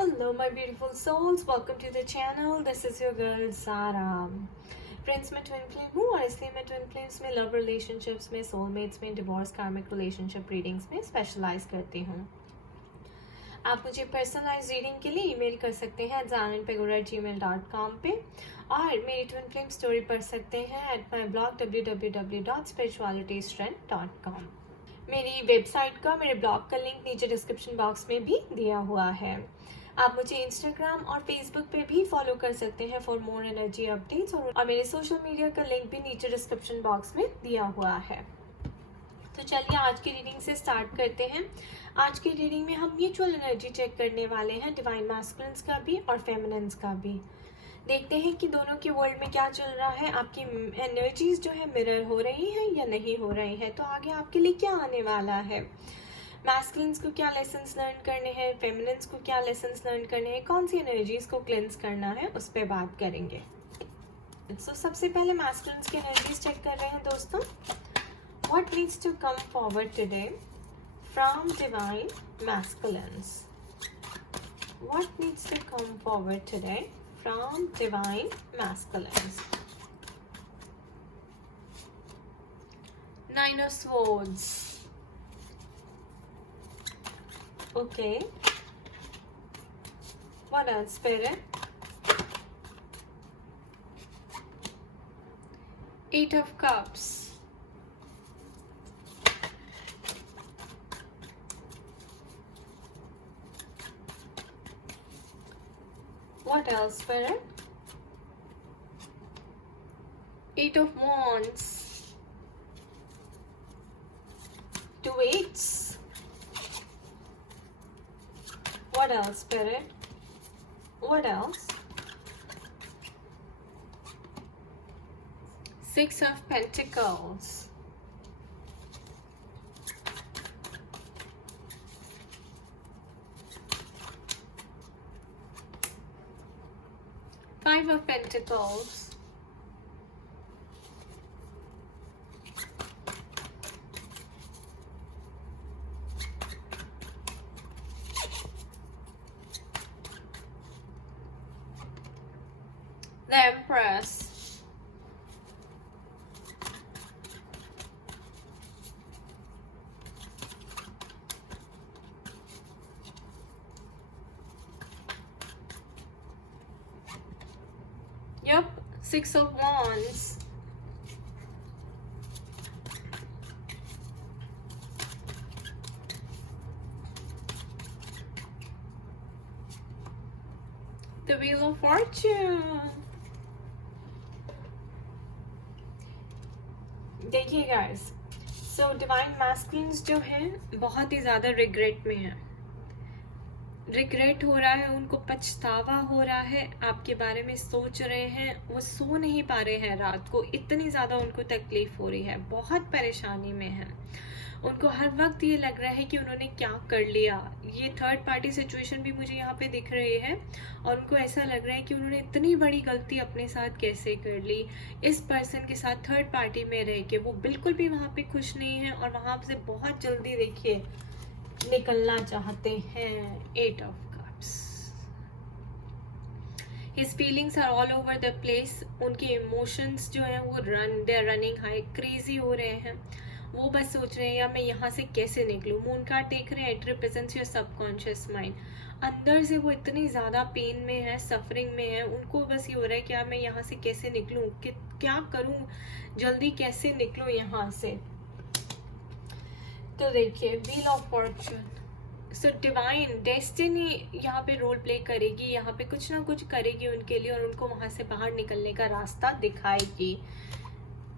Hello, my beautiful souls. Welcome to the channel. This is your girl Zara. Friends, मैं twin flame हूँ और इसलिए मैं twin flames में लव रिलेशनशिप्स में, सोलमेट्स में, डिवोर्स, कार्मिक रिलेशनशिप रीडिंग्स में स्पेशलाइज करती हूँ. आप मुझे पर्सनलाइज रीडिंग के लिए ईमेल कर सकते हैं zananpagora@gmail.com पे और मेरी ट्विन फ्लेम स्टोरी पढ़ सकते हैं एट माई ब्लॉग www.spiritualitystrength.com. मेरी वेबसाइट का, मेरे ब्लॉग का लिंक नीचे डिस्क्रिप्शन बॉक्स में भी दिया हुआ है. आप मुझे इंस्टाग्राम और फेसबुक पे भी फॉलो कर सकते हैं फॉर मोर एनर्जी अपडेट्स और मेरे सोशल मीडिया का लिंक भी नीचे डिस्क्रिप्शन बॉक्स में दिया हुआ है. तो चलिए आज की रीडिंग से स्टार्ट करते हैं. आज की रीडिंग में हम म्यूचुअल एनर्जी चेक करने वाले हैं, डिवाइन मैस्कुलिन्स का भी और फेमिनिन्स का भी. देखते हैं कि दोनों के वर्ल्ड में क्या चल रहा है, आपकी एनर्जीज जो है मिरर हो रही हैं या नहीं हो रही है. तो आगे आपके लिए क्या आने वाला है, मैस्कुलिन्स को क्या लेसन्स लर्न करने हैं, फेमिनिन्स को क्या लेसन्स लर्न करने हैं, कौन सी एनर्जीज को क्लेंस करना है, उस पर बात करेंगे. तो सबसे पहले मैस्कुलिन्स की एनर्जीज चेक कर रहे हैं दोस्तों. What needs to come forward today from divine masculines? What needs to come forward today from divine masculines? Nine of Swords. Okay. What else, Spirit? Eight of Cups. What else, Spirit? Eight of Wands. Two Eights. What else, Spirit? What else? Six of Pentacles. Five of Pentacles. The Empress. Yep, Six of Wands. The Wheel of Fortune. देखिए guys, so divine masculines जो हैं बहुत ही ज़्यादा regret में हैं. Regret हो रहा है, उनको पछतावा हो रहा है, आपके बारे में सोच रहे हैं, वो सो नहीं पा रहे हैं रात को, इतनी ज़्यादा उनको तकलीफ हो रही है, बहुत परेशानी में है. उनको हर वक्त ये लग रहा है कि उन्होंने क्या कर लिया. ये थर्ड पार्टी सिचुएशन भी मुझे यहाँ पे दिख रही है और उनको ऐसा लग रहा है कि उन्होंने इतनी बड़ी गलती अपने साथ कैसे कर ली. इस पर्सन के साथ थर्ड पार्टी में रह के वो बिल्कुल भी वहाँ पे खुश नहीं है और वहाँ से बहुत जल्दी देखिए निकलना चाहते हैं. Eight of cups. His feelings are all over the place. उनके इमोशंस जो है वो they are running high, crazy हो रहे हैं. वो बस सोच रहे हैं या मैं यहाँ से कैसे निकलूँ. मून कार्ड देख रहे हैं, it represents your subconscious mind. अंदर से वो इतनी ज़्यादा पेन में है, सफरिंग में है, उनको बस ये हो रहा है कि मैं यहाँ से कैसे निकलूँ, क्या करूँ, जल्दी कैसे निकलूँ यहाँ से. तो देखिए, wheel of Fortune. So divine destiny यहाँ पे रोल प्ले करेगी, यहाँ पे कुछ ना कुछ करेगी उनके लिए और उनको वहाँ से बाहर निकलने का रास्ता दिखाएगी.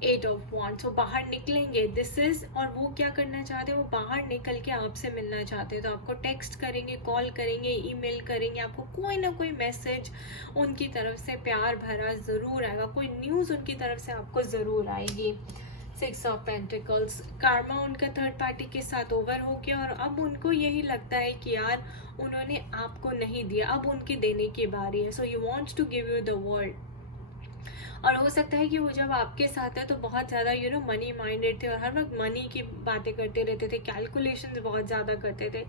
Eight of wands. वो बाहर निकलेंगे, दिस इज. और वो क्या करना चाहते हैं, वो बाहर निकल के आपसे मिलना चाहते हैं. तो आपको टेक्स्ट करेंगे, कॉल करेंगे, ईमेल करेंगे, आपको कोई ना कोई मैसेज उनकी तरफ से प्यार भरा ज़रूर आएगा, कोई न्यूज़ उनकी तरफ से आपको ज़रूर आएगी. Six of pentacles. कार्मा उनका थर्ड पार्टी के साथ ओवर हो गया और अब उनको यही लगता है कि यार उन्होंने आपको नहीं दिया, अब उनकी देने की बारी है. So you wants to give you the world. और हो सकता है कि वो जब आपके साथ है तो बहुत ज़्यादा मनी माइंडेड थे और हर वक्त मनी की बातें करते रहते थे, कैलकुलेशंस बहुत ज़्यादा करते थे।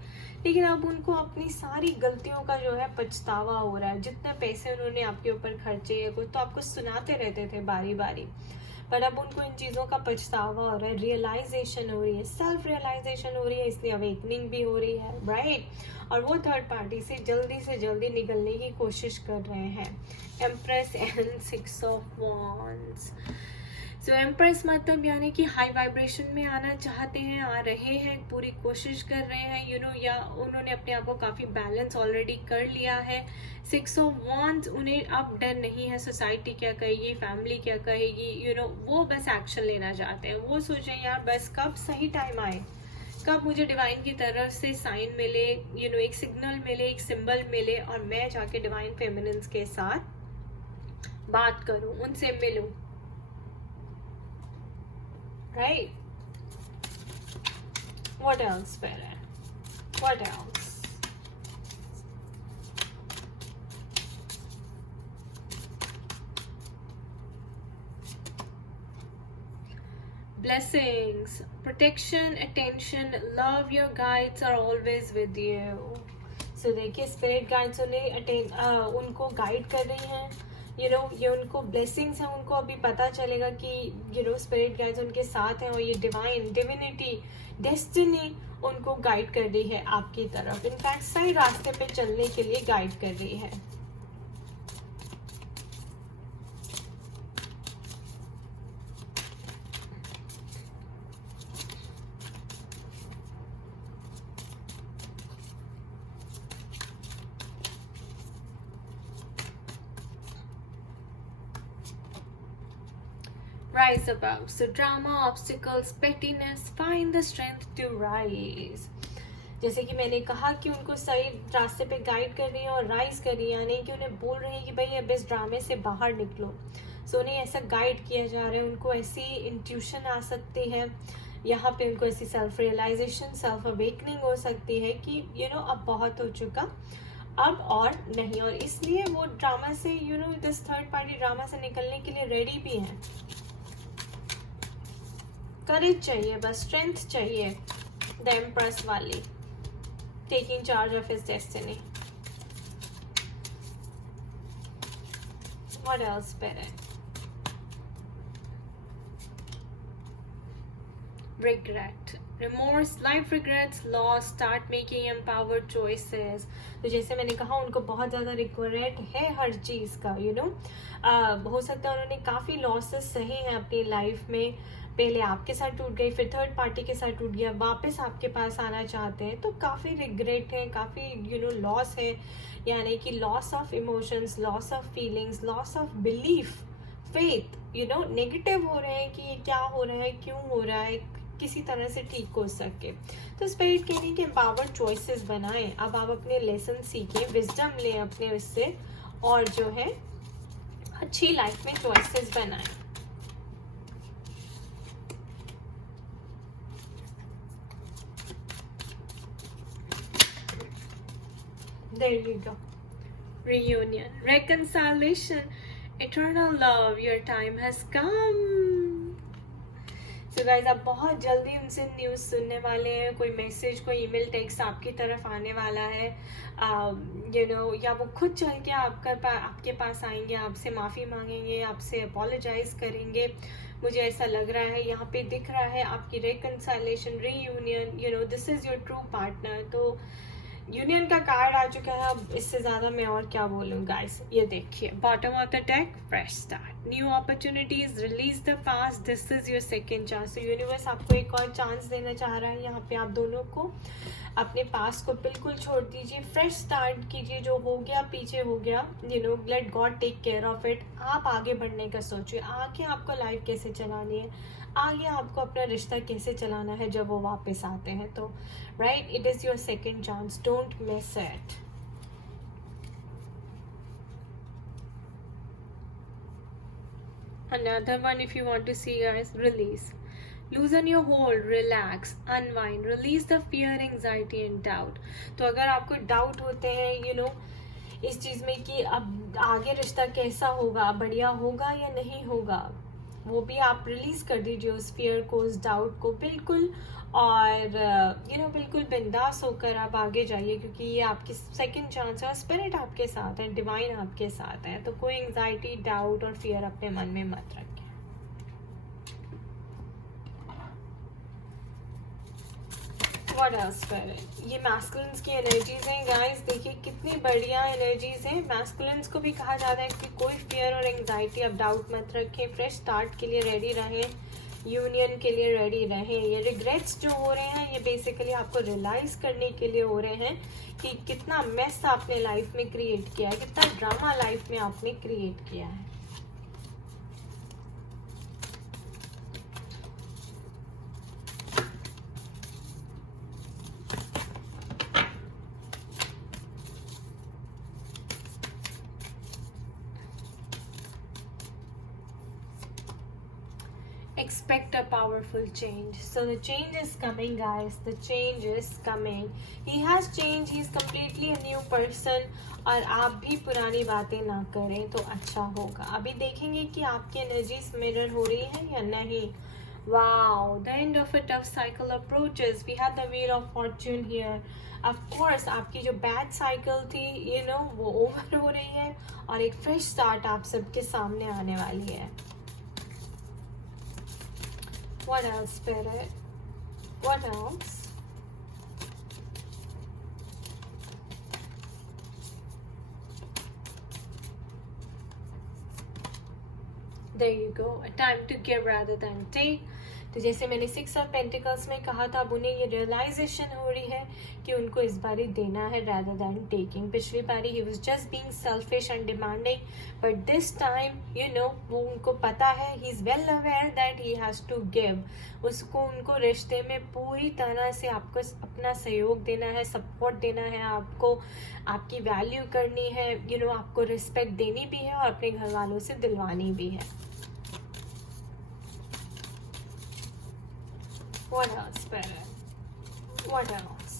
लेकिन अब उनको अपनी सारी गलतियों का जो है पछतावा हो रहा है। जितने पैसे उन्होंने आपके ऊपर खर्चे या कुछ तो आपको सुनाते रहते थे बारी बारी, पर अब उनको इन चीज़ों का पछतावा हो रहा है, रियलाइजेशन हो रही है, सेल्फ रियलाइजेशन हो रही है, इसलिए अवेकनिंग भी हो रही है, राइट। और वो थर्ड पार्टी से जल्दी निकलने की कोशिश कर रहे हैं। Empress and 6 of wands. So empress मतलब यानी कि हाई वाइब्रेशन में आना चाहते हैं, आ रहे हैं, पूरी कोशिश कर रहे हैं या उन्होंने अपने आप को काफ़ी बैलेंस ऑलरेडी कर लिया है। 6 ऑफ वॉन्ड्स, उन्हें अब डर नहीं है सोसाइटी क्या कहेगी, फैमिली क्या कहेगी, वो बस एक्शन लेना चाहते हैं। वो सोचें यार बस कब सही टाइम आए, कब मुझे डिवाइन की तरफ से साइन मिले, एक सिग्नल मिले, एक सिंबल मिले और मैं जाके डिवाइन फेमिनिन्स के साथ बात करूं, उनसे मिलूं, right. What else, Spirit? What else? Blessings, protection, attention, love, your guides are always with you. So देखिए स्पिरिट गाइड्स उनको गाइड कर रही हैं, ये उनको ब्लेसिंग्स हैं। उनको अभी पता चलेगा कि स्पिरिट गाइड्स उनके साथ हैं और ये डिविनिटी, डेस्टिनी उनको गाइड कर रही है आपकी तरफ। इनफैक्ट सही रास्ते पे चलने के लिए गाइड कर रही है। Rise above. So drama, obstacles, pettiness, find the strength to rise. जैसे कि मैंने कहा कि उनको सही रास्ते पे गाइड कर रही है और राइज कर रही है, यानी कि उन्हें बोल रही है कि भाई अब इस ड्रामे से बाहर निकलो। सो उन्हें ऐसा गाइड किया जा रहा है, उनको ऐसी इंट्यूशन आ सकती है यहाँ पे, उनको ऐसी सेल्फ रियलाइजेशन, सेल्फ अवेकनिंग हो सकती है कि अब बहुत हो चुका, अब और नहीं। और इसलिए वो ड्रामा से दिस थर्ड पार्टी ड्रामा से निकलने के लिए रेडी भी हैं। करेज चाहिए, बस स्ट्रेंथ चाहिए। द एम्प्रेस वाली, taking charge of his destiny. What else spirit? regret, remorse, life regrets, loss, start making empowered choices. तो जैसे मैंने कहा उनको बहुत ज़्यादा रिग्रेट है हर चीज़ का, हो सकता है उन्होंने काफ़ी लॉसेस सहे हैं अपनी लाइफ में। पहले आपके साथ टूट गई, फिर थर्ड पार्टी के साथ टूट गया, वापस आपके पास आना चाहते हैं, तो काफ़ी रिग्रेट है, काफ़ी लॉस है, यानी कि loss of emotions, loss of feelings, loss of belief, faith, negative हो रहे हैं कि ये क्या हो रहा है, क्यों हो रहा है, किसी तरह से ठीक हो सके। तो स्पिरिट कहने के एम्पावर्ड चॉइसेस बनाएं। अब आप अपने लेसन सीखें, विजडम लें अपने उससे, और जो है अच्छी लाइफ में चॉइसेस बनाएं। There you go. Reunion, reconciliation, eternal love, your time has come. So guys, आप बहुत जल्दी उनसे न्यूज़ सुनने वाले हैं। कोई मैसेज, कोई ईमेल, टेक्स्ट आपकी तरफ आने वाला है, या वो खुद चल के आपके पास आएंगे, आपसे माफ़ी मांगेंगे, आपसे अपोलोजाइज करेंगे। मुझे ऐसा लग रहा है, यहाँ पे दिख रहा है आपकी reconciliation, reunion, this is your true partner. तो यूनियन का कार्ड आ चुका है, अब इससे ज़्यादा मैं और क्या बोलूँ गाइस। ये देखिए, bottom of the deck, fresh start, new opportunities, release the past, this is your second chance. तो यूनिवर्स आपको एक और चांस देना चाह रहा है। यहाँ पे आप दोनों को अपने पास्ट को बिल्कुल छोड़ दीजिए, फ्रेश स्टार्ट कीजिए। जो हो गया पीछे हो गया, let God take care of it. आप आगे बढ़ने का सोचिए, आगे आपको लाइफ कैसे चलानी है, आगे आपको अपना रिश्ता कैसे चलाना है जब वो वापस आते हैं। तो right, it is your second chance, don't miss it. Another one, if you want to see, guys, release. Loosen your hold, relax, unwind, release the fear, anxiety and doubt. तो अगर आपको डाउट होते हैं, इस चीज़ में कि अब आगे रिश्ता कैसा होगा, बढ़िया होगा या नहीं होगा, वो भी आप रिलीज़ कर दीजिए उस फियर को, उस डाउट को बिल्कुल। और बिल्कुल बिंदास होकर आप आगे जाइए, क्योंकि ये आपकी सेकंड चांस है और स्पिरिट आपके साथ है, डिवाइन आपके साथ है। तो कोई एंजाइटी, डाउट और फियर अपने मन में मत रखें। व्हाट एल्स स्पिरिट, ये मैस्कुलिन्स की एनर्जीज हैं गाइस। देखिए कितनी बढ़िया एनर्जीज हैं। मैस्कुलिन्स को भी कहा जाता है कि कोई फियर और एंजाइटी, अब डाउट मत रखें, फ्रेश स्टार्ट के लिए रेडी रहें, यूनियन के लिए रेडी रहें। ये रिग्रेट्स जो हो रहे हैं, ये बेसिकली आपको रियलाइज करने के लिए हो रहे हैं कि कितना मेस आपने लाइफ में क्रिएट किया है, कितना ड्रामा लाइफ में आपने क्रिएट किया है। Expect a powerful change. So the change is coming, guys. The change is coming. He has changed. He is completely a new person. और आप भी पुरानी बातें ना करें तो अच्छा होगा। अभी देखेंगे कि आपकी एनर्जीज मिरर हो रही है या नहीं। Wow, the end of a tough cycle approaches. We had the wheel of fortune here. Of course, आपकी जो बैड साइकिल थी, वो ओवर हो रही है और एक फ्रेश स्टार्ट आप सबके सामने आने वाली है। What else, Spirit? What else? There you go. A time to give rather than take. तो जैसे मैंने 6 ऑफ पेंटिकल्स में कहा था, अब उन्हें ये रियलाइजेशन हो रही है कि उनको इस बारी देना है rather than taking. पिछली बारी he was just being selfish and demanding, but this time वो उनको पता है, he is well aware that he has to give. उसको उनको रिश्ते में पूरी तरह से आपको अपना सहयोग देना है, सपोर्ट देना है, आपको आपकी वैल्यू करनी है, आपको रिस्पेक्ट देनी भी है और अपने घर वालों से दिलवानी भी है। What else, Spirit? What else?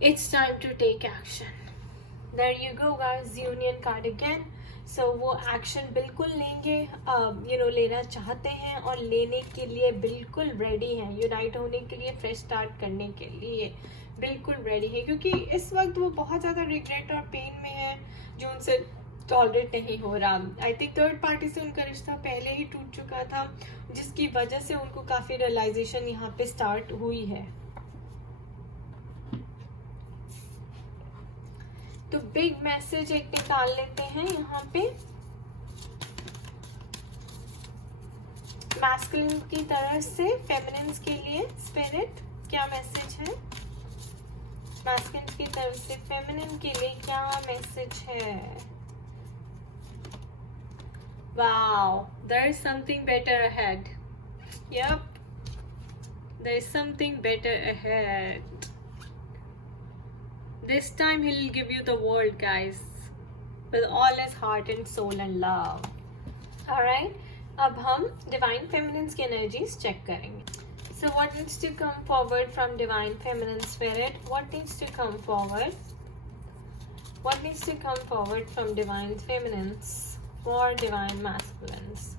It's time to take action. There you go, guys. Union card again. So वो एक्शन बिल्कुल लेंगे, लेना चाहते हैं और लेने के लिए बिल्कुल रेडी हैं, यूनाइट होने के लिए, फ्रेश स्टार्ट करने के लिए बिल्कुल रेडी है, क्योंकि इस वक्त वो बहुत ज़्यादा रिग्रेट और पेन में है जो उनसे टॉलरेट नहीं हो रहा। आई थिंक थर्ड पार्टी से उनका रिश्ता पहले ही टूट चुका था, जिसकी वजह से उनको काफ़ी रियलाइजेशन यहाँ पे स्टार्ट हुई है। तो बिग मैसेज एक निकाल लेते हैं यहाँ पे। मैस्कुलिन की तरफ से फेमिनिन्स के लिए स्पिरिट क्या मैसेज है? मैस्कुलिन की तरफ से फेमिनिन के लिए क्या मैसेज है? Wow, there is something better ahead. Yep, there is something better ahead. This time he'll give you the world, guys, with all his heart and soul and love. Alright, अब हम Divine Feminine's की energies check करेंगे. So what needs to come forward from Divine Feminine Spirit? What needs to come forward? What needs to come forward from Divine Feminines for Divine Masculines?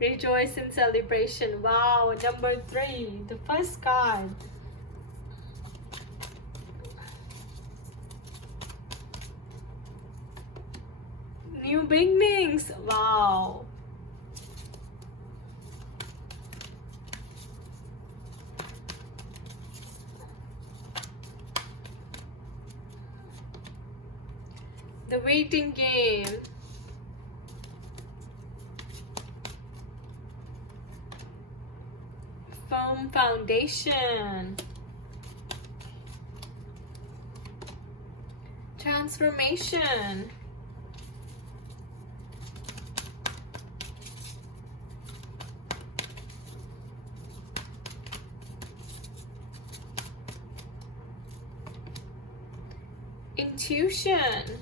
Rejoice in celebration. Wow, number 3, the first card. New beginnings. Wow. The waiting game. Firm foundation. Transformation. Intuition.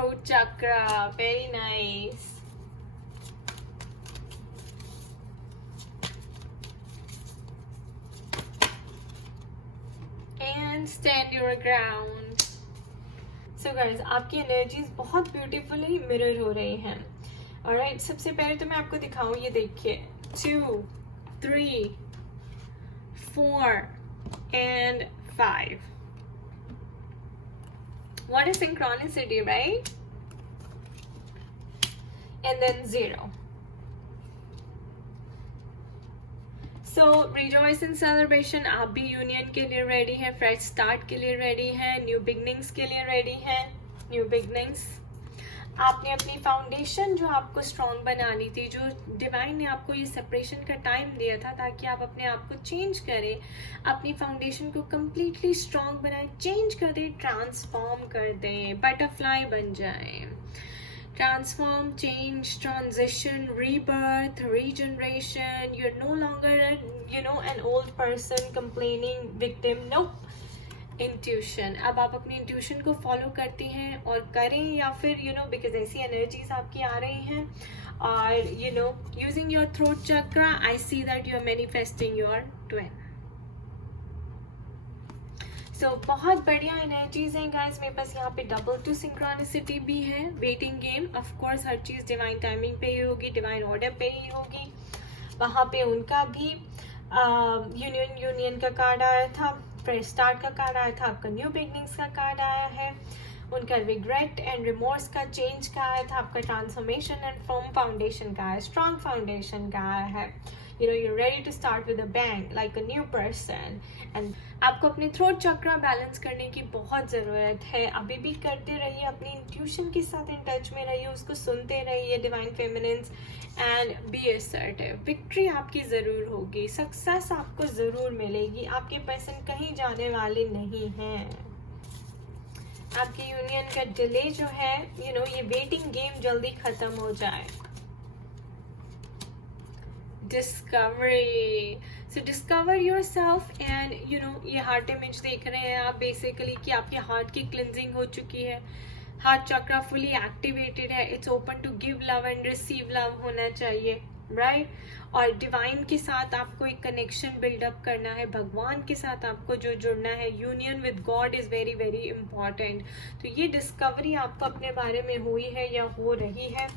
throat chakra. Very nice. And stand your ground. So guys, आपकी energies बहुत beautifully mirror हो रही हैं. Alright, सबसे पहले तो मैं आपको दिखाऊं, ये देखिए 2, 3, 4 and 5. What is synchronicity, right? And then 0. So rejoice in celebration. आप भी यूनियन के लिए रेडी हैं, फ्रेश स्टार्ट के लिए रेडी हैं, न्यू बिगनिंग्स के लिए रेडी हैं. New beginnings. आपने अपनी फाउंडेशन जो आपको स्ट्रॉन्ग बनानी थी, जो डिवाइन ने आपको ये सेपरेशन का टाइम दिया था ताकि आप अपने आप को चेंज करें, अपनी फाउंडेशन को कम्प्लीटली स्ट्रॉन्ग बनाएं, चेंज कर दें, ट्रांसफॉर्म कर दें, बटरफ्लाई बन जाएं. Transform, change, transition, rebirth, regeneration. You're no longer, an old person complaining victim. Nope. Intuition. अब आप अपनी intuition को follow करती हैं और करें, या फिर because ऐसी energies आपकी आ रही हैं, और using your throat chakra, I see that you're manifesting your twin. So बहुत बढ़िया एनर्जीज हैं गाइस. मेरे पास यहाँ पे डबल टू सिंक्रोनिसिटी भी है. Waiting game, of course her cheese divine timing पे ही होगी, डिवाइन ऑर्डर पे ही होगी. वहाँ पे उनका भी यूनियन का कार्ड आया था, फ्रेश स्टार्ट का कार्ड आया था, आपका न्यू बिगनिंग्स का कार्ड आया है, उनका रिग्रेट एंड रिमोर्स का, चेंज का आया था, आपका ट्रांसफॉर्मेशन एंड फर्म फाउंडेशन का आया, स्ट्रॉन्ग फाउंडेशन का आया है. You're ready to start with a bang, like a new person. And आपको अपने थ्रोट चक्रा बैलेंस करने की बहुत ज़रूरत है. अभी भी करते रहिए, अपनी इंट्यूशन के साथ इन टच में रहिए, उसको सुनते रहिए, divine feminines, and be assertive. Victory आपकी ज़रूर होगी, सक्सेस आपको ज़रूर मिलेगी. आपके पर्सन कहीं जाने वाले नहीं हैं. आपकी यूनियन का डिले जो है, ये वेटिंग गेम जल्दी ख़त्म हो जाए. Discovery. So discover yourself, and ये हार्ट इमेज देख रहे हैं आप बेसिकली कि आपके हार्ट की क्लिनजिंग हो चुकी है, हार्ट चक्रा फुली एक्टिवेटेड है. It's open to give love and receive love होना चाहिए, राइट. और डिवाइन के साथ आपको एक कनेक्शन बिल्डअप करना है, भगवान के साथ आपको जो जुड़ना है. Union with God is very very important. तो ये डिस्कवरी आपको अपने बारे में हुई है या हो रही है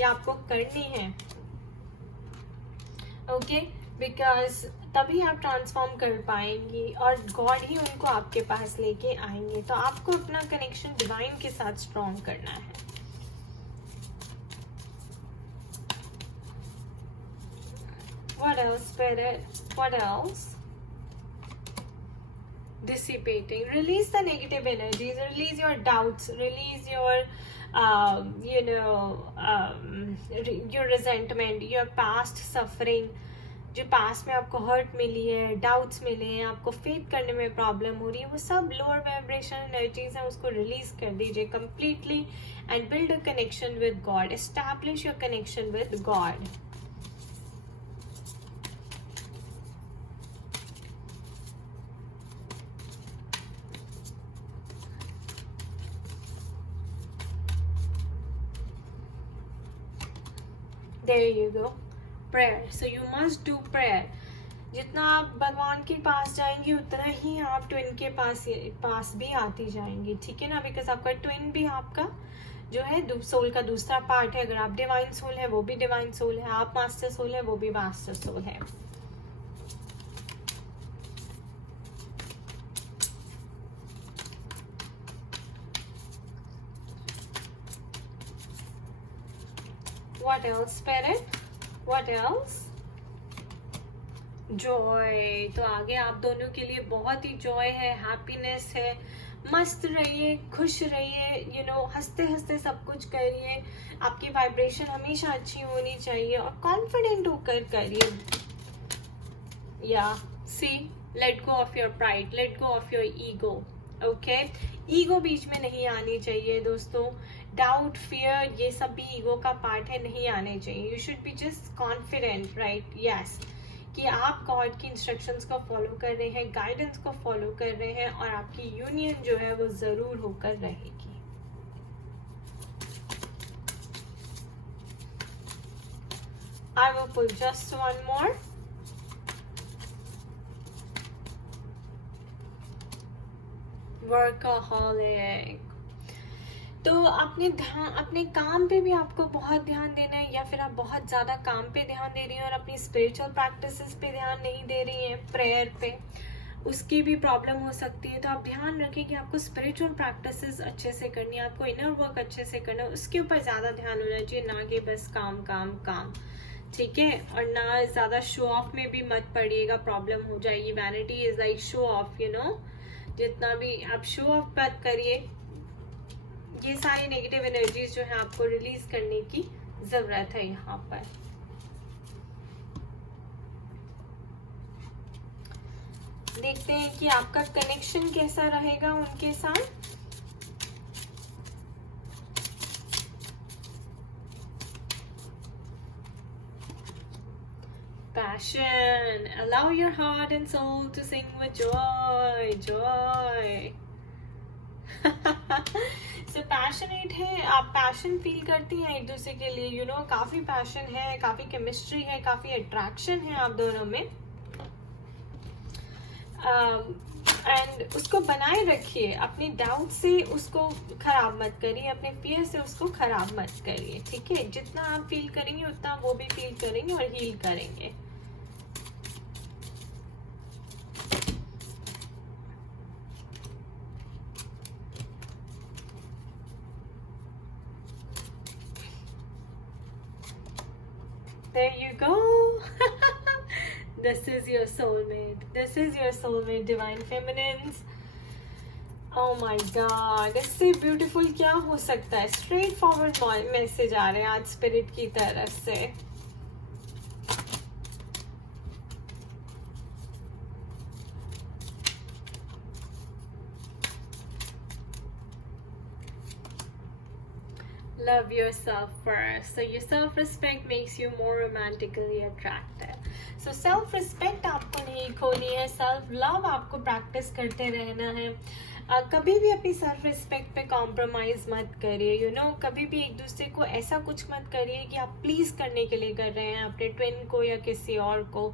या आपको करनी है, ओके, बिकॉज तभी आप ट्रांसफॉर्म कर पाएंगी और गॉड ही उनको आपके पास लेके आएंगे. तो आपको अपना कनेक्शन डिवाइन के साथ स्ट्रॉन्ग करना है. What else, Spirit? What else? Dissipating. Release the negative energies. Release your doubts. Release your your resentment, your past suffering. जो पास्ट में आपको हर्ट मिली है, डाउट्स मिले हैं, आपको फेथ करने में प्रॉब्लम हो रही है, वो सब लोअर वाइब्रेशन एनर्जीज हैं, उसको रिलीज कर दीजिए completely and build a connection with God. Establish your connection with God. There you go. Prayer. So you must do prayer. जितना आप भगवान के पास जाएंगी उतना ही आप ट्विन के पास भी आती जाएंगी, ठीक है ना. बिकॉज आपका ट्विन भी आपका जो है सोल का दूसरा पार्ट है. अगर आप डिवाइन सोल है, वो भी डिवाइन सोल है. आप मास्टर सोल है, वो भी मास्टर सोल है. What else, Spirit? What else? Joy. तो आगे आप दोनों के लिए बहुत ही जॉय है, हैप्पीनेस है. मस्त रहिए, खुश रहिए, हंसते हंसते सब कुछ करिए. आपकी वाइब्रेशन हमेशा अच्छी होनी चाहिए और कॉन्फिडेंट होकर करिए. या see, let go of your pride, let go of your ego. Okay, ego बीच में नहीं आनी चाहिए दोस्तों. डाउट, फियर, ये सब भी ईगो का पार्ट है, नहीं आने चाहिए. You should be just confident, right. Yes, कि आप गॉड की इंस्ट्रक्शंस को फॉलो कर रहे हैं, गाइडेंस को फॉलो कर रहे हैं, और आपकी यूनियन जो है वो ज़रूर होकर रहेगी. I will pull just one more. Workaholic. तो अपने काम पे भी आपको बहुत ध्यान देना है, या फिर आप बहुत ज़्यादा काम पे ध्यान दे रही हैं और अपनी स्पिरिचुअल प्रैक्टिसेस पे ध्यान नहीं दे रही हैं, प्रेयर पे, उसकी भी प्रॉब्लम हो सकती है। तो आप ध्यान रखें कि आपको स्पिरिचुअल प्रैक्टिसेस अच्छे से करनी है, आपको इनर वर्क अच्छे से करना है, उसके ऊपर ज़्यादा ध्यान होना चाहिए, ना कि बस काम काम काम, ठीक है। और ना ज़्यादा शो ऑफ में भी मत पड़िएगा, प्रॉब्लम हो जाएगी। Vanity is like show off, you know. जितना भी आप शो ऑफ मत करिए। ये सारी नेगेटिव एनर्जीज जो है आपको रिलीज करने की जरूरत है यहाँ पर। देखते हैं कि आपका कनेक्शन कैसा रहेगा उनके साथ। Passion. Allow your heart and soul to sing with joy. Joy. So passionate है, आप पैशन फील करती हैं एक दूसरे के लिए, यू नो, काफी पैशन है, काफी केमिस्ट्री है, काफी अट्रैक्शन है आप दोनों में। एंड उसको बनाए रखिए, अपनी डाउट से उसको खराब मत करिए, अपने फियर से उसको खराब मत करिए, ठीक है। जितना आप फील करेंगे उतना वो भी फील करेंगे और हील करेंगे। There you go. This is your soulmate. This is your soulmate, divine feminines. Oh my God, इससे ब्यूटीफुल क्या हो सकता है। स्ट्रेट फॉरवर्ड मैसेज आ रहे हैं आज स्पिरिट की तरफ से। Love yourself first. So your self-respect makes you more romantically attractive. So self-respect आपको नहीं खोनी है, self-love आपको प्रैक्टिस करते रहना है। कभी भी अपनी सेल्फ रिस्पेक्ट पे कॉम्प्रोमाइज मत करिए, यू नो। कभी भी एक दूसरे को ऐसा कुछ मत करिए कि आप प्लीज करने के लिए कर रहे हैं अपने ट्विन को या किसी और को,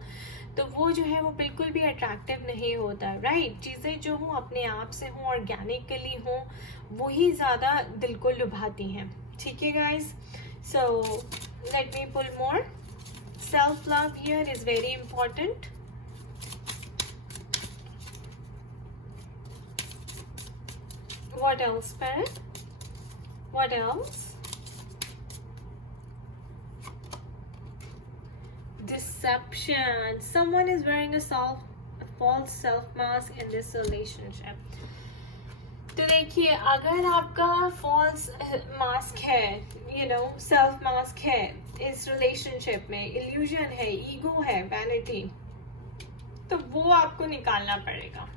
तो वो जो है वो बिल्कुल भी अट्रैक्टिव नहीं होता, राइट। चीज़ें जो हों अपने आप से हों, ऑर्गेनिकली हों, वही ज़्यादा दिल को लुभाती हैं, ठीक है guys. So let me pull more. Self love here is very important. What else, Spirit? What else? Deception. Someone is wearing a false self mask in this relationship. तो देखिए, अगर आपका false mask है, you know, self mask है इस relationship में, illusion है, ego है, vanity, तो वो आपको निकालना पड़ेगा।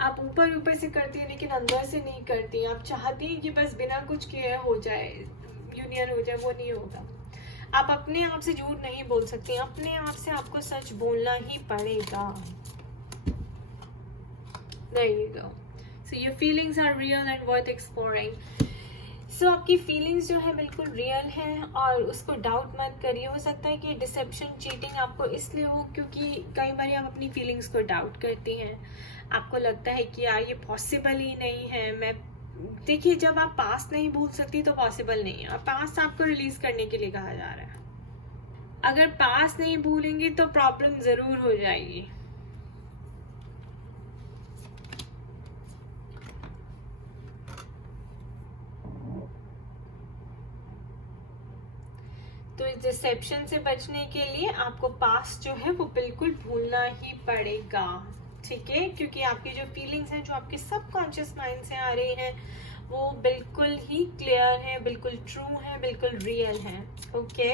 आप ऊपर ऊपर से करती है लेकिन अंदर से नहीं करती। आप चाहती हैं कि बस बिना कुछ किए हो जाए, यूनियन हो जाए, वो नहीं होगा। आप अपने आप से झूठ नहीं बोल सकती, अपने आप से आपको सच बोलना ही पड़ेगा। There you go. So your feelings are real and worth exploring. So आपकी फीलिंग्स जो है बिल्कुल रियल है और उसको डाउट मत करिए। हो सकता है कि डिसेप्शन, चीटिंग आपको इसलिए हो क्योंकि कई बार आप अपनी फीलिंग्स को डाउट करती हैं। आपको लगता है कि यार ये पॉसिबल ही नहीं है। मैं देखिए, जब आप पास्ट नहीं भूल सकती तो पॉसिबल नहीं है। और पास्ट आपको रिलीज करने के लिए कहा जा रहा है। अगर पास्ट नहीं भूलेंगे तो प्रॉब्लम जरूर हो जाएगी। तो इस डिसेप्शन से बचने के लिए आपको पास्ट जो है वो बिल्कुल भूलना ही पड़ेगा, ठीक है। क्योंकि आपकी जो फीलिंग्स हैं, जो आपके सबकॉन्शियस माइंड से आ रही हैं, वो बिल्कुल ही क्लियर है, बिल्कुल ट्रू है, बिल्कुल रियल है, okay.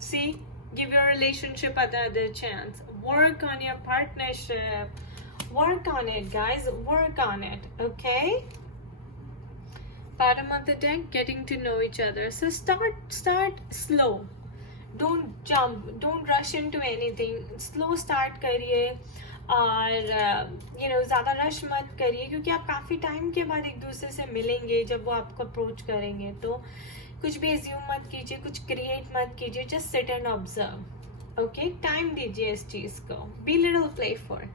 See, give your relationship another chance. Work on your partnership. Work on it, guys. Work on it, okay? Bottom of the deck, getting to know each other. So start slow. Don't jump. Don't rush into anything. Slow start करिए और ज़्यादा rush मत करिए, क्योंकि आप काफ़ी time के बाद एक दूसरे से मिलेंगे। जब वो आपको अप्रोच करेंगे तो कुछ भी एज्यूम मत कीजिए, कुछ क्रिएट मत कीजिए, just sit and observe. Okay, time दीजिए इस चीज को, be little playful.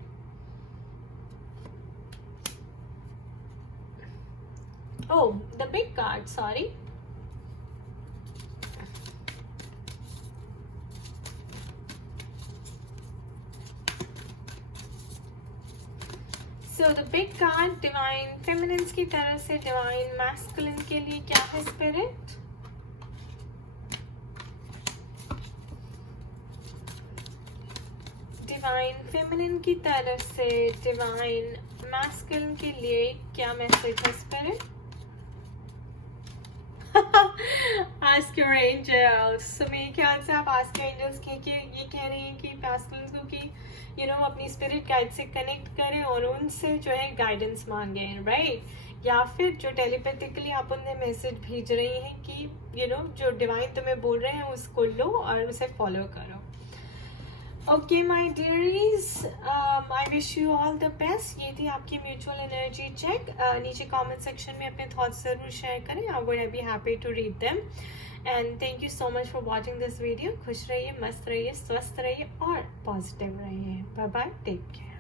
Oh, the big card, sorry. So the big card, divine feminines की तरफ से डिवाइन मैस्कुलिन के लिए क्या है स्पिरिट? डिवाइन फेमिनिन की तरफ से डिवाइन मैस्कुलिन के लिए क्या मैसेज है spirit? Ask your angels. So मेरे ख्याल से आप ask your angels ये कह रहे हैं कि मैस्कुलिन को कि अपनी स्पिरिट गाइड से कनेक्ट करें और उनसे जो है गाइडेंस मांगे, राइट? या फिर जो टेलीपैथिकली आप उन्हें मैसेज भेज रही हैं कि जो डिवाइन तुम्हें बोल रहे हैं उसको लो और उसे फॉलो करो। Okay my dearies, I wish you all the best. ये थी आपकी म्यूचुअल एनर्जी चेक। नीचे कमेंट सेक्शन में अपने थॉट्स जरूर शेयर करें, I would be happy to read them. And thank you so much for watching this video. खुश रहिए, मस्त रहिए, स्वस्थ रहिए और पॉजिटिव रहिए। Bye bye, take care.